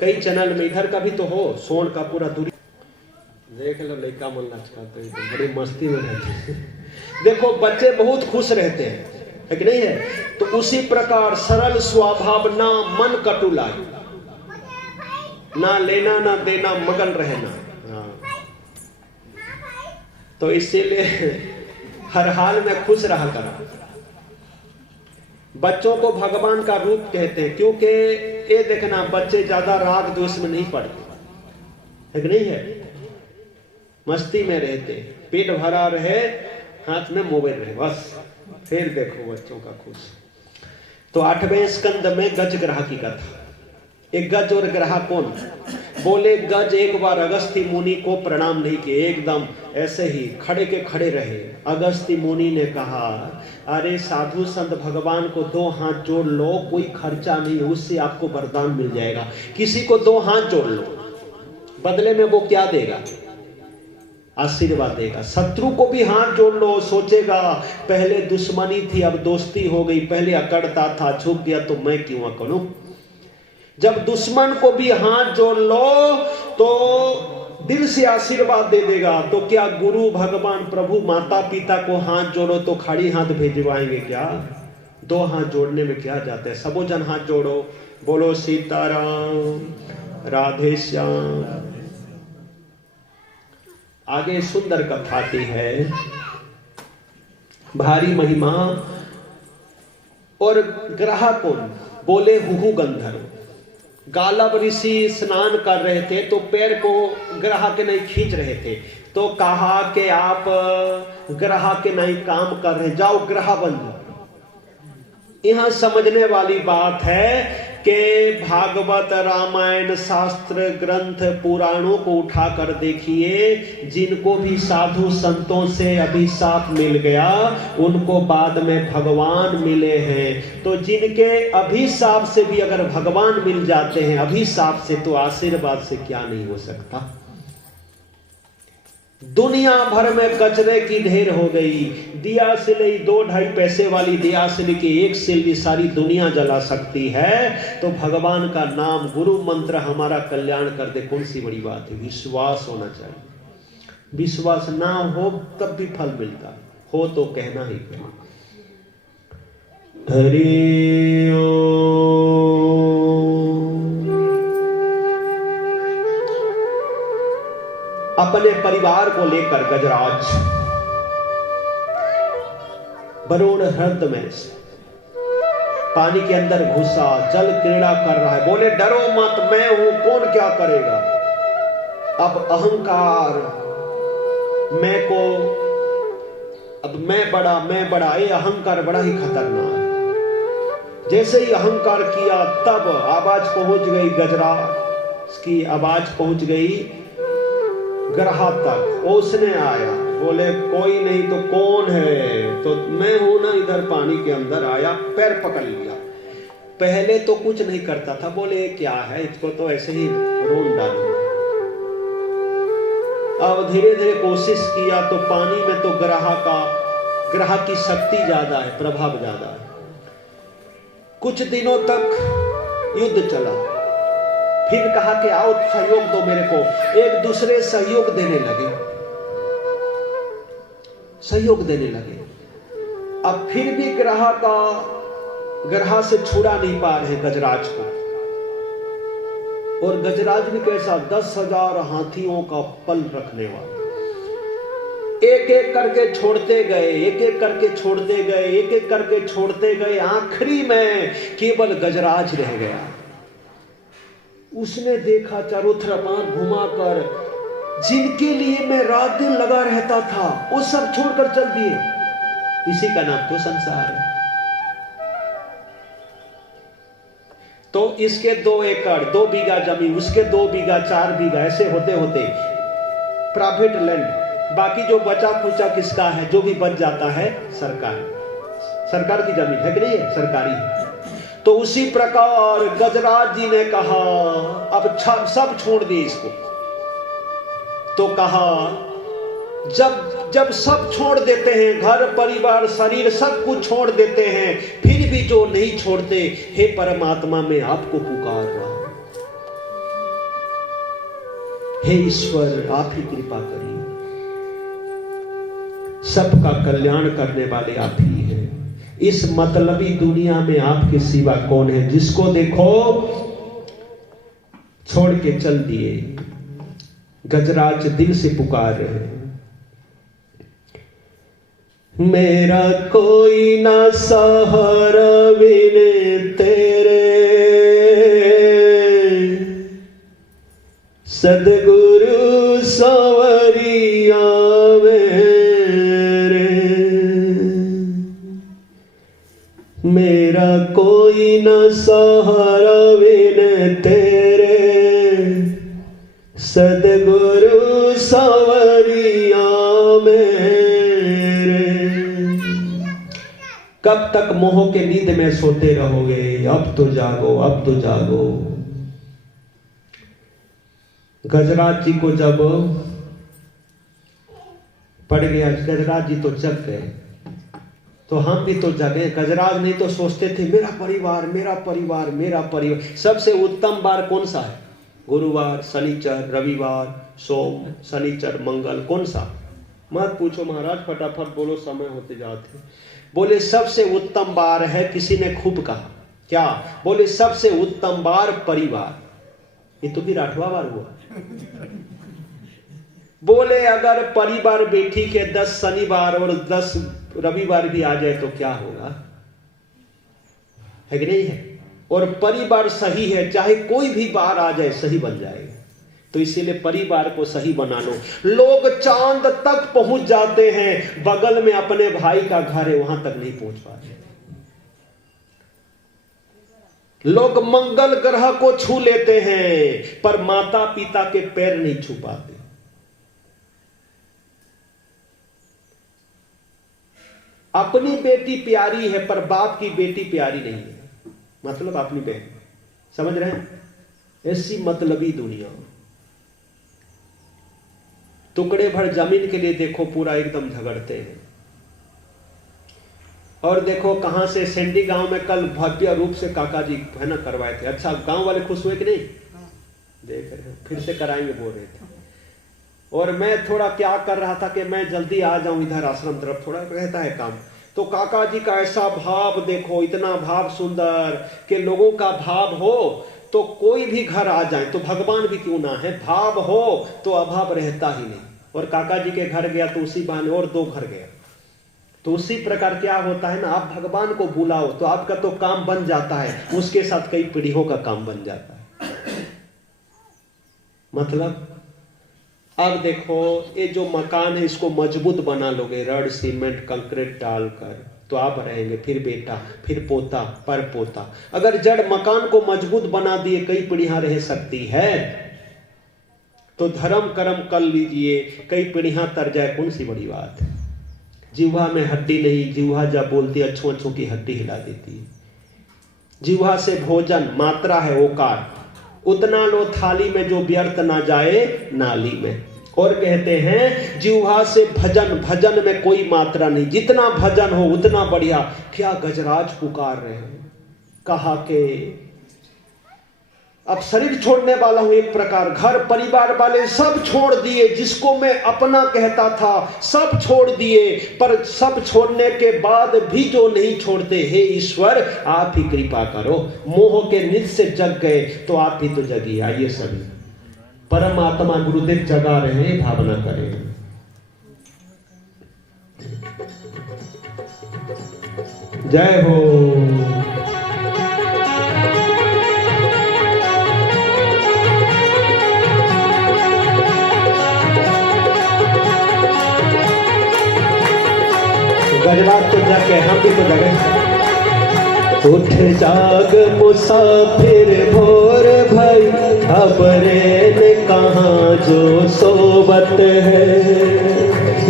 कई चैनल में इधर का भी तो हो, सोन का पूरा दूरी देख लो, लड़का मन लचकाते हैं तो बड़ी मस्ती में रहते हैं। देखो बच्चे बहुत खुश रहते हैं, है कि नहीं है? तो उसी प्रकार सरल स्वभाव ना मन कटुलाई, ना लेना ना देना मगन रहना। तो इसीलिए हर हाल में खुश रहा करा। बच्चों को भगवान का रूप कहते हैं, क्योंकि ये देखना बच्चे ज्यादा राग द्वेष में नहीं पड़ते, है कि नहीं है? मस्ती में रहते, पेट भरा रहे, हाथ में मोबाइल रहे, बस। फिर देखो बच्चों का खुश। तो 8वें स्कंद में गज ग्रह की कथा। एक गज और ग्रह कौन? बोले गज एक बार अगस्त्य मुनि को प्रणाम नहीं किए, एकदम ऐसे ही खड़े के खड़े रहे। अगस्त्य मुनि ने कहा, अरे साधु संत भगवान को 2 हाथ जोड़ लो, कोई खर्चा नहीं, उससे आपको वरदान मिल जाएगा। किसी को 2 हाथ जोड़ लो, बदले में वो क्या देगा? आशीर्वाद देगा। शत्रु को भी हाथ जोड़ लो, सोचेगा पहले दुश्मनी थी अब दोस्ती हो गई, पहले अकड़ता था झुक गया तो मैं क्यों अकड़ूं। जब दुश्मन को भी हाथ जोड़ लो तो दिल से आशीर्वाद दे देगा। तो क्या गुरु भगवान प्रभु माता पिता को हाथ जोड़ो तो खाली हाथ भेजवाएंगे क्या? 2 हाथ जोड़ने में क्या जाता है? सबो जन हाथ जोड़ो, बोलो सीताराम राधे श्याम। आगे सुंदर कथा आती है, भारी महिमा। और ग्रह कौन? बोले हुहु गंधर्व। गालब ऋषि स्नान कर रहे थे तो पैर को ग्रह के नहीं खींच रहे थे, तो कहा कि आप ग्रह के नहीं काम कर रहे, जाओ ग्रह बन जाओ। यहां समझने वाली बात है कि भागवत रामायण शास्त्र ग्रंथ पुराणों को उठाकर देखिए, जिनको भी साधु संतों से अभिशाप मिल गया उनको बाद में भगवान मिले हैं। तो जिनके अभिशाप से भी अगर भगवान मिल जाते हैं अभिशाप से, तो आशीर्वाद से क्या नहीं हो सकता। दुनिया भर में कचरे की ढेर हो गई। दिया सिले 2-2.5 पैसे वाली दिया सिले की एक सिल्ली सारी दुनिया जला सकती है। तो भगवान का नाम गुरु मंत्र हमारा कल्याण कर दे, कौन सी बड़ी बात है? विश्वास होना चाहिए। विश्वास ना हो तब भी फल मिलता, हो तो कहना ही कहना। हरि ओम। अपने परिवार को लेकर गजराज वरुण हृदय में पानी के अंदर घुसा, जल क्रीड़ा कर रहा है। बोले डरो मत, मैं हूं, कौन क्या करेगा। अब अहंकार, मैं को, अब मैं बड़ा, ये अहंकार बड़ा ही खतरनाक है। जैसे ही अहंकार किया तब आवाज पहुंच गई, गजराज की आवाज पहुंच गई ग्रह तक। उसने आया, बोले कोई नहीं तो कौन है? तो मैं हूं ना, इधर पानी के अंदर आया, पैर पकड़ लिया। पहले तो कुछ नहीं करता था, बोले क्या है, इसको तो ऐसे ही रोन डालूं। अब धीरे धीरे कोशिश किया तो पानी में तो ग्रह की शक्ति ज्यादा है, प्रभाव ज्यादा है। कुछ दिनों तक युद्ध चला, फिर कहा कि आओ सहयोग दो मेरे को। एक दूसरे सहयोग देने लगे। अब फिर भी ग्रह से छुड़ा नहीं पा रहे गजराज को। और गजराज भी कैसा? 10,000 हाथियों का पल रखने वाला। एक एक करके छोड़ते गए, आखिरी में केवल गजराज रह गया। उसने देखा चारों तरफ आंख घुमाकर, जिनके लिए मैं रात दिन लगा रहता था वो सब छोड़कर चल दिए। इसी का नाम तो संसार है। तो इसके 2 एकड़ 2 बीघा जमीन, उसके 2 बीघा 4 बीघा, ऐसे होते होते प्राइवेट लैंड, बाकी जो बचा खुचा किसका है? जो भी बच जाता है सरकार की जमीन है कि नहीं है? सरकारी है। तो उसी प्रकार गजराज जी ने कहा अब सब छोड़ दिए इसको। तो कहा जब सब छोड़ देते हैं, घर परिवार शरीर सब कुछ छोड़ देते हैं, फिर भी जो नहीं छोड़ते, हे परमात्मा मैं आपको पुकार रहा हूं। हे ईश्वर आप ही कृपा करिए, सबका कल्याण करने वाले आप ही हैं। इस मतलबी दुनिया में आपके सिवा कौन है? जिसको देखो छोड़ के चल दिए। गजराज दिल से पुकार रहे हैं, मेरा कोई ना सहारा बिन तेरे, सदगुरु सवरिया मेरे। मेरा कोई न सहारा बिन तेरे, सदगुरु सवरिया मेरे। कब तक मोह के नींद में सोते रहोगे? अब तो जागो, अब तो जागो। गजराज जी को जब पड़ गया, गजराज जी तो जग गए, तो हम भी तो जगे। गजराज नहीं तो सोचते थे मेरा परिवार, मेरा परिवार, मेरा परिवार। सबसे उत्तम बार कौन सा है? गुरुवार, शनिचर, रविवार, सोम, शनिचर, मंगल। कौन सा? मत पूछो महाराज, फटाफट बोलो, समय होते जाते। बोले सबसे उत्तम बार है, किसी ने खूब कहा। क्या? बोले सबसे उत्तम बार परिवार। ये तो फिर 8वां बार हुआ। बोले अगर परिवार बेटी के 10 शनिवार और 10 रविवार भी आ जाए तो क्या होगा? है कि नहीं है? और परिवार सही है, चाहे कोई भी बार आ जाए सही बन जाएगा। तो इसीलिए परिवार को सही बना लो। लोग चांद तक पहुंच जाते हैं, बगल में अपने भाई का घर है वहां तक नहीं पहुंच पाते। लोग मंगल ग्रह को छू लेते हैं पर माता पिता के पैर नहीं छू पाते। अपनी बेटी प्यारी है पर बाप की बेटी प्यारी नहीं है, मतलब अपनी बहन। समझ रहे हैं? ऐसी मतलबी दुनिया। टुकड़े भर जमीन के लिए देखो पूरा एकदम झगड़ते हैं। और देखो कहां से सेंडी गांव में कल भव्य रूप से काका जी है ना करवाए थे। अच्छा, गांव वाले खुश हुए कि नहीं? देख रहे हो, फिर से कराएंगे बोल रहे थे। और मैं थोड़ा क्या कर रहा था कि मैं जल्दी आ जाऊं इधर आश्रम तरफ, थोड़ा रहता है काम। तो काका जी का ऐसा भाव देखो, इतना भाव सुंदर कि लोगों का भाव हो तो कोई भी घर आ जाए, तो भगवान भी क्यों ना है, भाव हो तो अभाव रहता ही नहीं। और काका जी के घर गया तो उसी बहाने और 2 घर गया। तो उसी प्रकार क्या होता है ना, आप भगवान को बुलाओ तो आपका तो काम बन जाता है, उसके साथ कई पीढ़ियों का काम बन जाता है। मतलब अब देखो ये जो मकान है इसको मजबूत बना लोगे, रड सीमेंट कंक्रीट डालकर, तो आप रहेंगे, फिर बेटा, फिर पोता, पर पोता। अगर जड़ मकान को मजबूत बना दिए कई पीढ़ियां रह सकती है, तो धर्म कर्म कर लीजिए, कई पीढ़ियां तर जाए, कौन सी बड़ी बात है। जिह्वा में हड्डी नहीं, जिह्वा जब बोलती है अच्छों अच्छों की हड्डी हिला देती है। जिह्वा से भोजन मात्रा है ओकार, उतना लो थाली में जो व्यर्थ ना जाए नाली में। और कहते हैं जिह्वा से भजन, भजन में कोई मात्रा नहीं, जितना भजन हो उतना बढ़िया। क्या गजराज पुकार रहे हैं, कहा कि अब शरीर छोड़ने वाला हूं, एक प्रकार घर परिवार वाले सब छोड़ दिए, जिसको मैं अपना कहता था सब छोड़ दिए। पर सब छोड़ने के बाद भी जो नहीं छोड़ते, हे ईश्वर आप ही कृपा करो। मोह के निध से जग गए तो आप ही तो जगिए। आइए सभी परमात्मा गुरुदेव जगा रहे हैं, भावना करें। जय हो। गजराज तो जग गए, हम भी तो जगे। उठ जाग मुसाफिर भोर भई, अब रेन कहाँ जो सोबत है,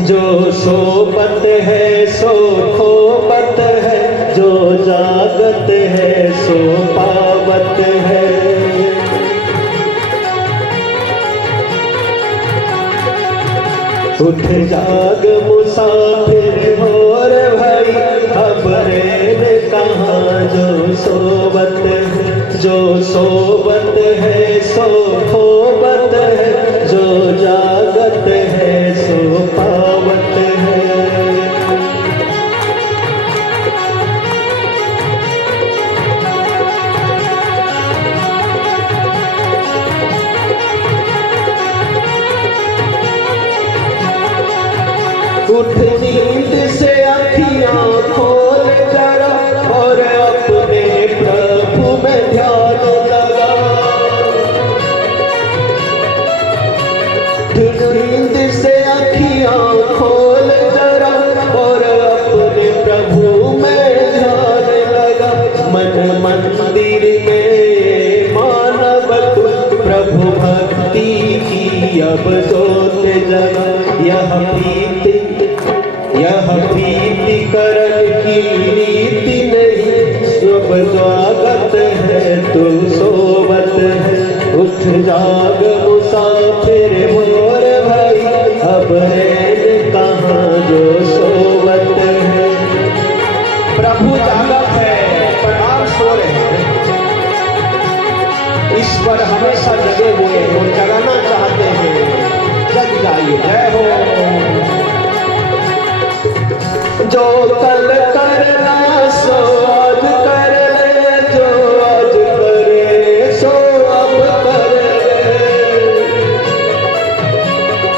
जो सोबत है सो खोबत है, जो जागत है सो पावत है। उठ जाग मुसाफिर भोर भई, अब रेन कहाँ जो सोबत है, जो सोबत है सो खोबत है, जो उठ नींद से अखियां खोल जरा और अपने प्रभु में ध्यान लगा। नींद से अखियां खोल जरा और अपने प्रभु में ध्यान लगा। मन मंदिर में मानव प्रभु भक्ति की अब जोत जगा। यह प्रीति करन की रीति नहीं, सब स्वागत है तू सोवत है। उठ जाग मुसाफिर मोर भाई, अब रैन कहाँ जो सोवत है। प्रभु जागत है पर आप सो रहे हैं। ईश्वर हमेशा जगे हुए हैं और जगाना चाहते हैं। जग जाइए। जय हो। जो कल करना सो आज कर ले, जो आज करे सो अब कर ले।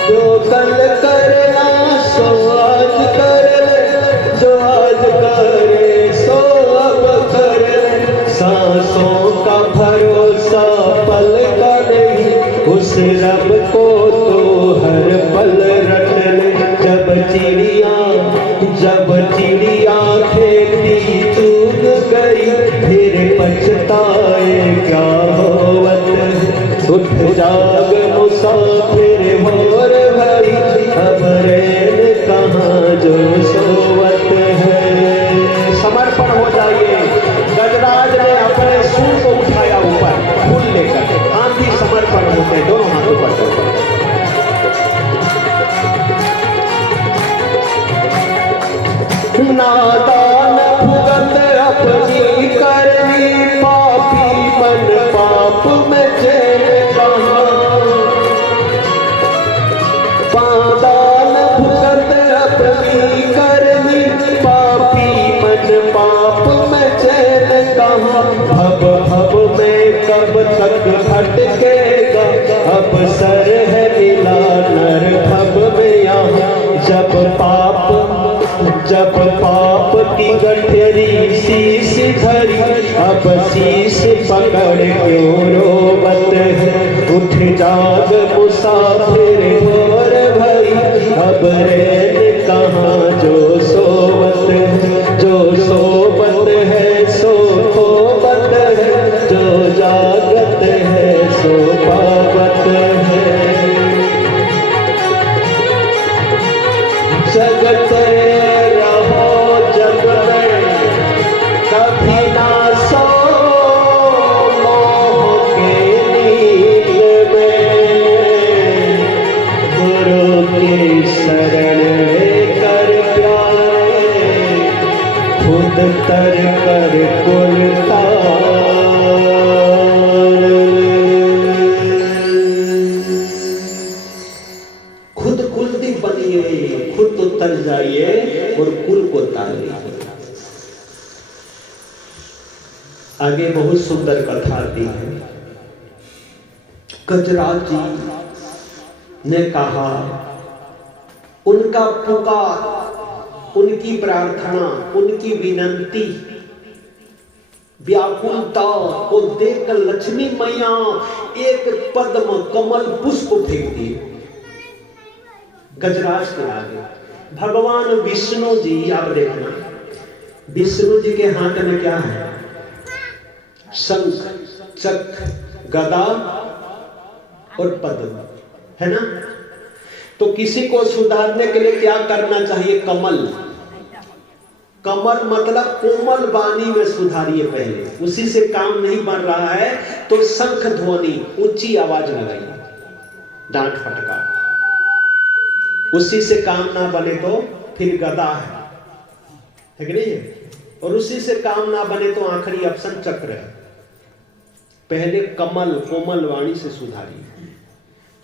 जो कल करना सो आज कर ले, जो आज करे सो अब कर ले। सांसों का भरोसा पल का नहीं, उस रब को तो हर पल रट ले। जब चिड़िया खेती चूक गई, फिर पछताए क्या होवत है। उठ जाग मुसाफिर मोर भाई, अब रैन कहाँ जो सोवत है। समर्पण हो जाइए। गजराज ने अपने सूर को उठाया ऊपर फूल लेकर, आंधी समर्पण होते दोनों हाथों पर। नादान भुगत अपनी करनी, पापी मन पाप में चैन कहाँ। नादान भुगत अपनी करनी, पापी मन पाप में चैन कहाँ। भव भव में कब तक भटकेगा, अब सर है मिला नर भव में यहाँ। जब पाप की गठरी शीश धरी, अब शीश पकड़ क्यों रोवत है। उठ जाग मुसाफिर मोर भाई, अब रैन कहाँ जो सोवत है। जो सोवत है सो खोवत है, जो जागत है सो पावत है। जगत रहो जग में कभी ना सो, मोह के नींद में गुरु की शरण कर प्यारे, खुद तर कर कुल खुद कुलदीप बनिए, खुद तो तर जाइए और कुल को तारिए। आगे बहुत सुंदर कथा आती है। गजराज जी ने कहा, उनका पुकार, उनकी प्रार्थना, उनकी विनंती, व्याकुलता को देखकर लक्ष्मी मैया एक पद्म कमल पुष्प फेंक दिए गजराज के आगे। भगवान विष्णु जी, आप देखना, विष्णु जी के हाथ में क्या है? शंख, चक्र, गदा और पद्म है ना। तो किसी को सुधारने के लिए क्या करना चाहिए? कमल। कमल मतलब कोमल वाणी में सुधारिए पहले, उसी से काम नहीं बन रहा है तो शंख ध्वनि, ऊंची आवाज लगाइए, डांट फटका। उसी से काम ना बने तो फिर गदा है कि नहीं है? और उसी से काम ना बने तो आखिरी ऑप्शन चक्र है। पहले कमल कोमल वाणी से सुधारिए।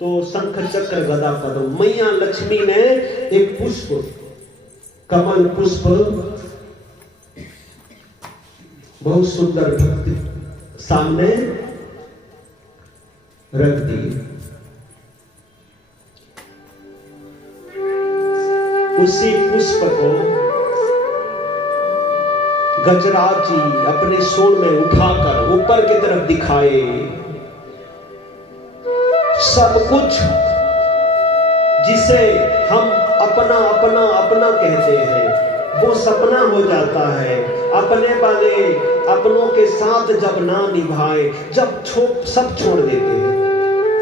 तो शंख चक्र गदा पद्म, मैया लक्ष्मी ने एक पुष्प, कमल पुष्प, बहुत सुंदर भक्ति सामने रख दी। उसी पुष्प को गजराज जी अपने सोन में उठाकर ऊपर की तरफ दिखाए। सब कुछ जिसे हम अपना अपना अपना कहते हैं वो सपना हो जाता है। अपने वाले अपनों के साथ जब ना निभाए, जब सब छोड़ देते हैं,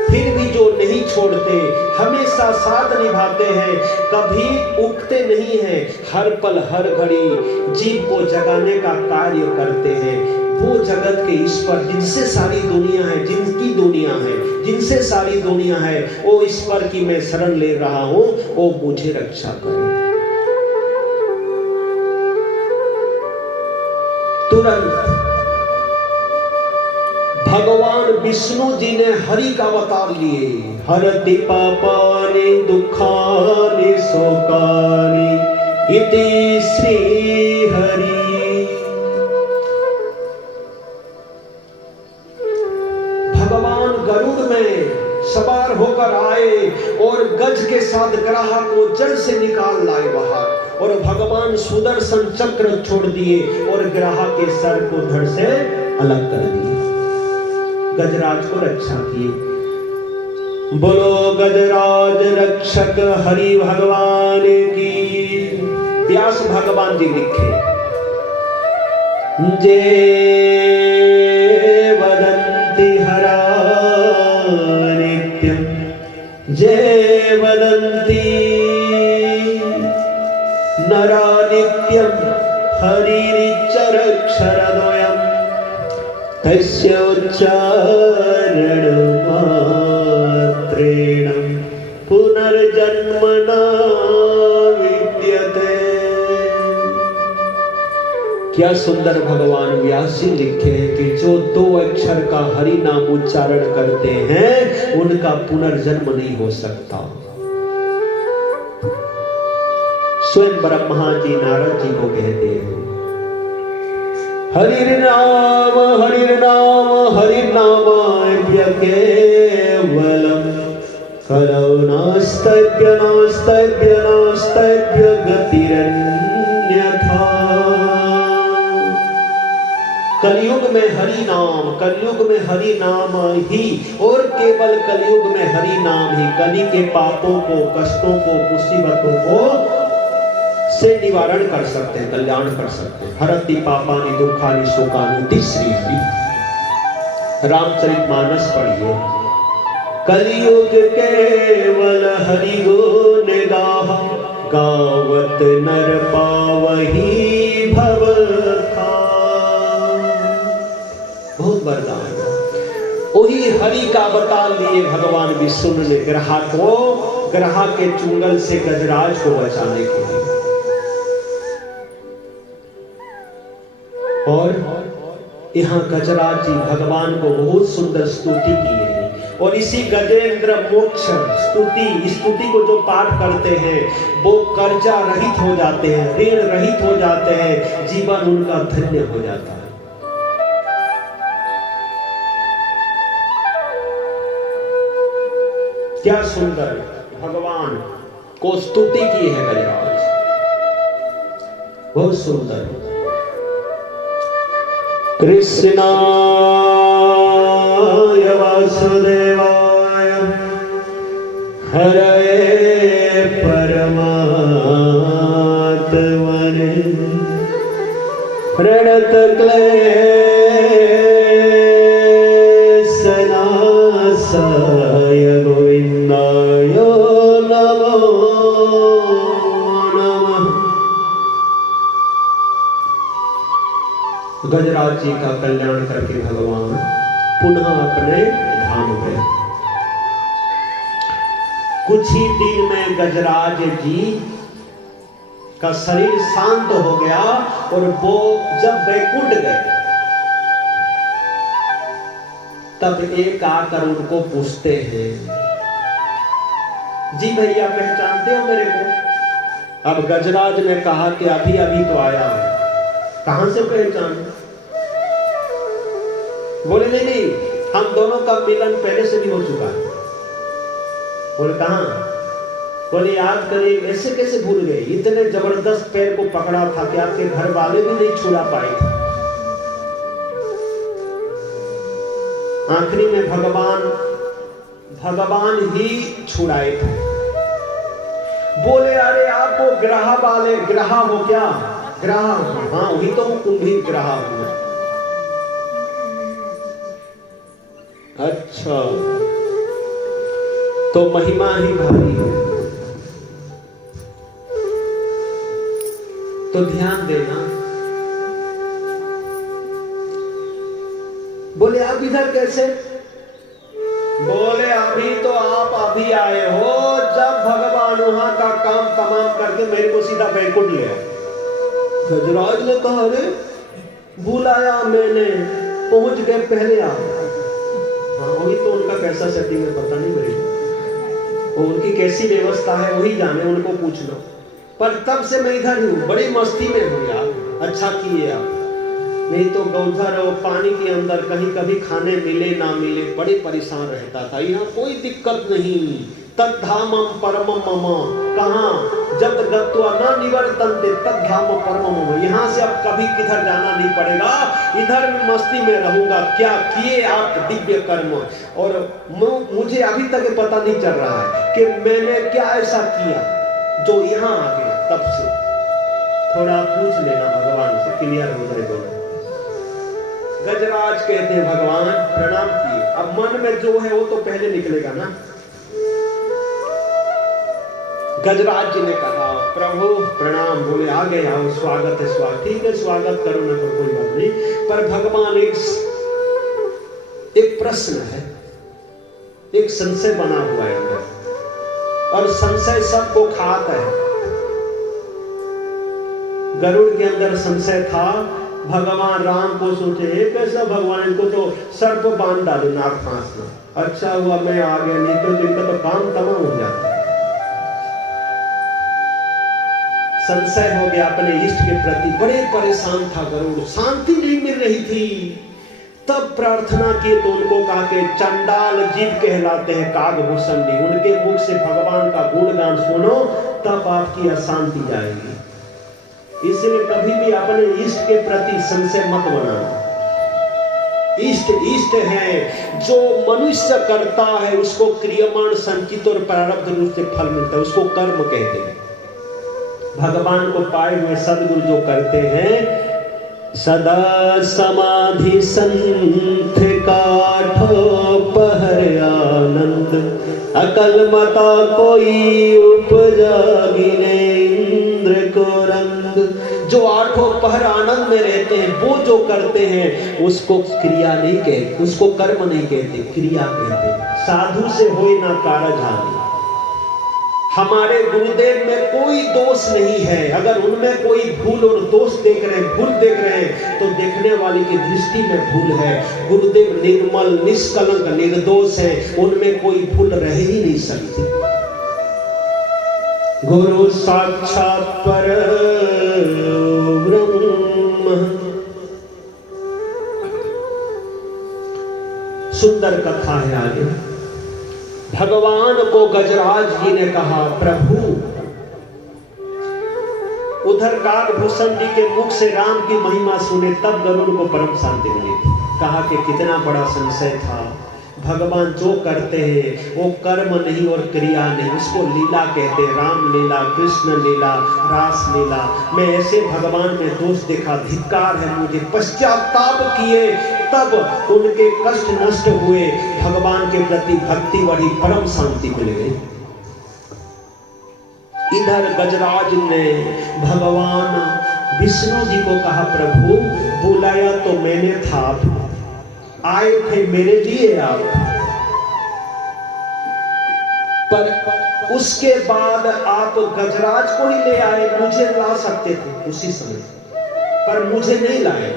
फिर भी जो नहीं छोड़ते, हमेशा साथ निभाते हैं, कभी उगते नहीं हैं, हर पल हर घड़ी जीव को जगाने का कार्य करते हैं, वो जगत के ईश्वर जिनसे सारी दुनिया है, जिनकी दुनिया है, जिनसे सारी दुनिया है, वो ईश्वर की मैं शरण ले रहा हूं, वो मुझे रक्षा करे। तुरंत भगवान विष्णु जी ने हरि का अवतार लिए। हरति पापानि दुखानि शोकानि इति श्री हरि। भगवान गरुड़ में सवार होकर आए और गज के साथ ग्राह को जड़ से निकाल लाए बाहर, और भगवान सुदर्शन चक्र छोड़ दिए और ग्राह के सर को धड़ से अलग कर दिए, गजराज को रक्षा की। बोलो गजराज रक्षक हरि भगवान की। व्यास भगवान जी लिखे, जे वदन्ति हरा नित्यं, जे वदन्ति नरा नित्यं हरिरिचरक्षरद्वयम् तस्य उच्चारण मात्रेण पुनर्जन्म न विद्यते। क्या सुंदर भगवान व्यास जी लिखे हैं कि जो 2 अक्षर का हरि नाम उच्चारण करते हैं उनका पुनर्जन्म नहीं हो सकता। स्वयं ब्रह्मा जी नारद जी को कहते हैं, हरिर्नाम हरिर्नाम हरिर्नामाय केवलम कलौ नास्तव्य नास्तव्य नास्तव्य गतिरन्यथा। कलयुग में हरि नाम, कलयुग में हरि नाम ही, और केवल कलयुग में हरि नाम ही कली के पापों को, कष्टों को, मुसीबतों को से निवारण कर सकते हैं, कल्याण कर सकते हैं। हरति पापानि दुखानि शोकानि तीसरी ही रामचरितमानस पढ़िए। कलियुग केवल हरि गुण गाहा, गावत नर पावहि भव खान। बहुत वरदान। वही हरि का अवतार लिए भगवान विष्णु ने ग्रह के चुंगल से गजराज को बचाने के लिए। और यहाँ गजराज जी भगवान को बहुत सुंदर स्तुति की है, और इसी गजेंद्र मोक्ष स्तुति को जो पाठ करते हैं वो कर्जा रहित हो जाते हैं, ऋण रहित हो जाते हैं, जीवन उनका धन्य हो जाता है। क्या सुंदर भगवान को स्तुति की है गजराज, बहुत सुंदर। कृष्णाय वासुदेवाय हरये परमात्मने प्रणत क्लेशनाशाय गोविंदाय नमो नमः। गजराज जी का कल्याण करके भगवान पुनः अपने धाम गए। कुछ ही दिन में गजराज जी का शरीर शांत हो गया, और वो जब वैकुंठ गए तब एक आकर उनको पूछते हैं, जी भैया पहचानते हो मेरे को? अब गजराज ने कहा कि अभी अभी तो आया है, कहां से पहचान? बोले नहीं, हम दोनों का मिलन पहले से भी हो चुका है। बोले कहां? बोले याद करिए, ऐसे कैसे भूल गए? इतने जबरदस्त पैर को पकड़ा था कि आपके घर वाले भी नहीं छुड़ा पाए थे। आखिरी में भगवान ही छुड़ाए थे। बोले अरे आप वो ग्रह वाले, ग्रह हो क्या? ग्रह, हाँ वही तो कुंभी ग्रह हूं। अच्छा, तो महिमा ही भारी है, तो ध्यान देना। बोले आप इधर कैसे? बोले अभी तो आप अभी आए हो, जब भगवान वहां का काम तमाम करके मेरे को सीधा बैकुंठ ले आए। गजराज ने कहा अरे बुलाया मैंने, पहुंच गए पहले आप। हाँ वही तो उनका कैसा सेटिंग है पता नहीं मेरे को, उनकी कैसी व्यवस्था है वही जाने, उनको पूछ लो। पर तब से मैं इधर ही हूँ, बड़ी मस्ती में हूँ यार। अच्छा किए आप, नहीं तो उधर और पानी के अंदर कहीं कभी खाने मिले ना मिले बड़े परेशान रहता था। यहाँ कोई दिक्कत नहीं। तद्धामम परमम मम, कहाँ जब गत्वा न निवर्तन्ते तद्धाम परमम मम। यहाँ से अब कभी किधर जाना नहीं पड़ेगा, इधर में मस्ती में रहूंगा। क्या किए आप दिव्य कर्म, और मुझे अभी तक पता नहीं चल रहा है कि मैंने क्या ऐसा किया जो यहाँ आ गया। तब से थोड़ा पूछ लेना भगवान से, क्लियर हो जाए दोनों। गजराज कहते हैं भगवान प्रणाम किए, अब मन में जो है वो तो पहले निकलेगा ना। गजराज जी ने कहा प्रभु प्रणाम। बोले आ गए, आओ स्वागत है, स्वागत। ठीक है स्वागत करो ना, तो कोई बात नहीं। पर भगवान एक प्रश्न है, एक संशय बना हुआ है अंदर, और संशय सबको खाता है। गरुड़ के अंदर संशय था। भगवान राम को सोचे कैसा भगवान, इनको तो सर्प बांध डालो नाग फांस में। अच्छा हुआ मैं आ गया, नहीं तो इनका तो काम तमाम हो जाता। संशय हो गया अपने इष्ट के प्रति, बड़े परेशान था गरुड़, शांति नहीं मिल रही थी। तब प्रार्थना की तो उनको कहा कि चंडाल जीव कहलाते हैं कागभूषणी, उनके मुख से भगवान का गुणगान सुनो, तब आपकी अशांति जाएगी। इसलिए कभी भी अपने इष्ट के प्रति संशय मत बनाना। इष्ट है, जो मनुष्य करता है उसको क्रियमाण संचित और प्रारब्ध रूप से फल मिलता है, उसको कर्म कहते हैं। भगवान को पाए हुए सदगुरु जो करते हैं, सदा समाधि संथ काठो पहर आनंद, अकल मता कोई उपजागी ने इंद्र को रंग। जो आठों पहर आनंद में रहते हैं, वो जो करते हैं उसको क्रिया नहीं कहते, उसको कर्म नहीं कहते, क्रिया कहते। साधु से होए ना कारज हानि। हमारे गुरुदेव में कोई दोष नहीं है। अगर उनमें कोई भूल और दोष देख रहे हैं, भूल देख रहे हैं, तो देखने वाले की दृष्टि में भूल है। गुरुदेव निर्मल निष्कलंक निर्दोष है, उनमें कोई भूल रह ही नहीं सकती। गुरु साक्षात परब्रह्म। सुंदर कथा है आगे। भगवान को गजराज जी ने कहा प्रभु, उधर कागभूषण जी के मुख से राम की महिमा सुने, तब गरुड़ को परम शांति मिली थी। कहा कि कितना बड़ा संशय था। भगवान जो करते हैं वो कर्म नहीं और क्रिया नहीं, उसको लीला कहते हैं। राम लीला, कृष्ण लीला, रास लीला। मैं ऐसे भगवान में दोष देखा, धिक्कार है मुझे। पश्चाताप किए, तब उनके कष्ट नष्ट हुए, भगवान के प्रति भक्ति बढ़ी, परम शांति मिल गई। इधर गजराज ने भगवान विष्णु जी को कहा प्रभु, बुलाया तो मैंने था, आए थे मेरे लिए आप, पर उसके बाद आप गजराज को ही ले आए। मुझे ला सकते थे उसी समय, पर मुझे नहीं लाए।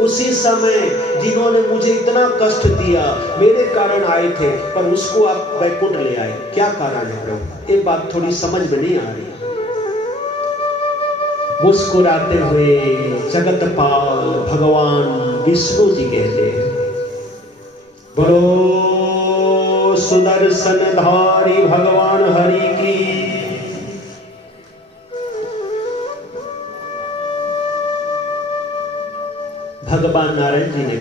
उसी समय जिन्होंने मुझे इतना कष्ट दिया, मेरे कारण आए थे, पर उसको आप बैकुंठ ले आए। क्या कारण है प्रभु? ये बात थोड़ी समझ में नहीं आ रही। मुस्कुराते हुए जगतपाल भगवान विष्णु जी कहते हैं, बोलो सुदर्शन धारी भगवान हरि की। भगवान नारायण जी ने